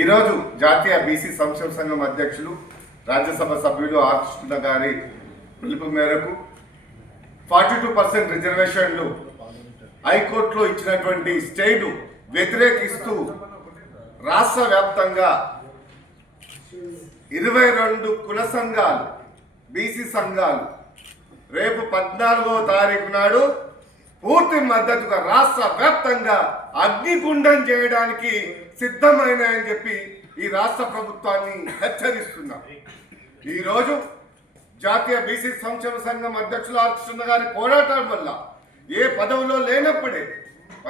ఈరోజు జాతీయ బీసీ సంక్షేమ సంఘం అధ్యక్షులు రాజ్యసభ సభ్యులు ఆర్ కృష్ణ గారి పిలుపు మేరకు 42% రిజర్వేషన్లు హైకోర్టులో ఇచ్చినటువంటి స్టేను వ్యతిరేకిస్తూ రాష్ట్ర వ్యాప్తంగా 22 కుల సంఘాలు బీసీ సంఘాలు రేపు 14వ తారీఖు నాడు పూర్తి మద్దతుగా రాష్ట్ర వ్యాప్తంగా అగ్నిగుండం చేయడానికి సిద్ధమైనాయని చెప్పి ఈ రాష్ట్ర ప్రభుత్వాన్ని హెచ్చరిస్తున్నాం. ఈరోజు జాతీయ బీసీ సంక్షేమ సంఘం అధ్యక్షులు ఆర్ కృష్ణ గారి పోరాటం వల్ల ఏ పదవిలో లేనప్పుడే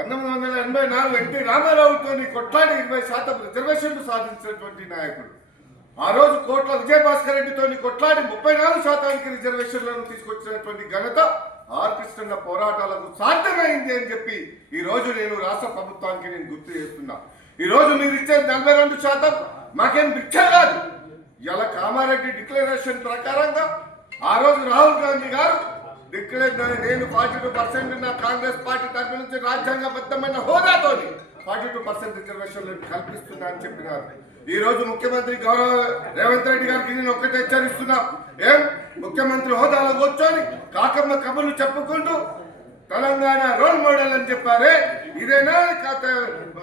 1984 ఎన్టీ రామారావుతో కొట్లాడి 20% రిజర్వేషన్లు సాధించినటువంటి నాయకుడు, ఆ రోజు కోట్ల విజయభాస్కర్ రెడ్డితో కొట్లాడి 34% రిజర్వేషన్లను తీసుకొచ్చినటువంటి ఘనత ఆర్ కృష్ణ పోరాటాలకు సాధ్యమైంది అని చెప్పి ఈ రోజు నేను రాష్ట్ర ప్రభుత్వానికి నేను గుర్తు చేస్తున్నా. ఈ రోజు మీరు ఇచ్చే 42% మాకేం భిక్ష కాదు. ఇలా కామారెడ్డి డిక్లరేషన్ ప్రకారంగా ఆ రోజు రాహుల్ గాంధీ గారు నేను 42% నా కాంగ్రెస్ పార్టీ తరఫు నుంచి రాజ్యాంగబద్ధమైన హోదాతో 42% రిజర్వేషన్లను కల్పిస్తున్నా అని చెప్పినారు. ఈ రోజు ముఖ్యమంత్రి గౌరవ రేవంత్ రెడ్డి గారికి నేను ఒక్కటే హెచ్చరిస్తున్నా, ముఖ్యమంత్రి హోదాలో కూర్చొని కాకమ్మ కబుర్లు చెప్పుకుంటూ తెలంగాణ రోల్ మోడల్ అని చెప్పారే, ఇదేనా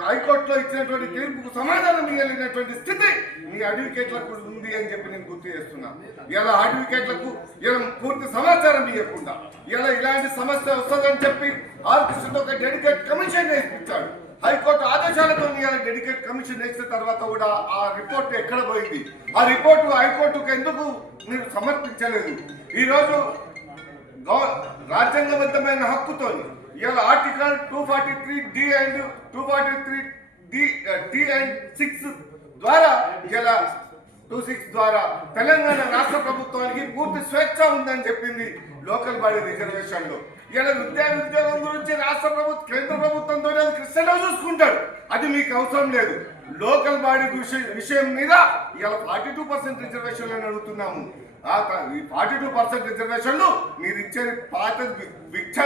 హైకోర్టులో ఇచ్చినటువంటి తీర్పుకు సమాధానం ఇవ్వలేనటువంటి స్థితి మీ అడ్వకేట్లకు ఉంది అని చెప్పి నేను గుర్తు చేస్తున్నా. ఇలా అడ్వకేట్లకు ఇలా పూర్తి సమాచారం ఇవ్వకుండా ఇలా ఇలాంటి సమస్య వస్తుందని చెప్పి ఆర్ కృష్ణతో ఒక డెడికేట్ కమిషన్ వేయించాడు. హైకోర్టు ఆదేశాలతో డెడికేట్ కమిషన్ వేసిన తర్వాత కూడా ఆ రిపోర్ట్ ఎక్కడ పోయింది? ఆ రిపోర్టు హైకోర్టుకు ఎందుకు మీరు సమర్పించలేదు? ఈరోజు రాజ్యాంగబద్ధమైన హక్కుతో ఇలా article 243D and 243D and 6 ద్వారా ఇలా 26 ద్వారా తెలంగాణ రాష్ట్ర ప్రభుత్వానికి పూర్తి స్వేచ్ఛ ఉందని చెప్పింది లోకల్ బాడీ రిజర్వేషన్ లో. ఇలా ఉద్యోగం గురించి రాష్ట్ర ప్రభుత్వం కేంద్ర ప్రభుత్వంతో కృష్ణలో చూసుకుంటాడు, అది మీకు అవసరం లేదు. లోకల్ బాడీ విషయం మీద ఇలా 42% రిజర్వేషన్లు అని అడుగుతున్నాము. 42% రిజర్వేషన్లు మీరు ఇచ్చే పాత భిక్ష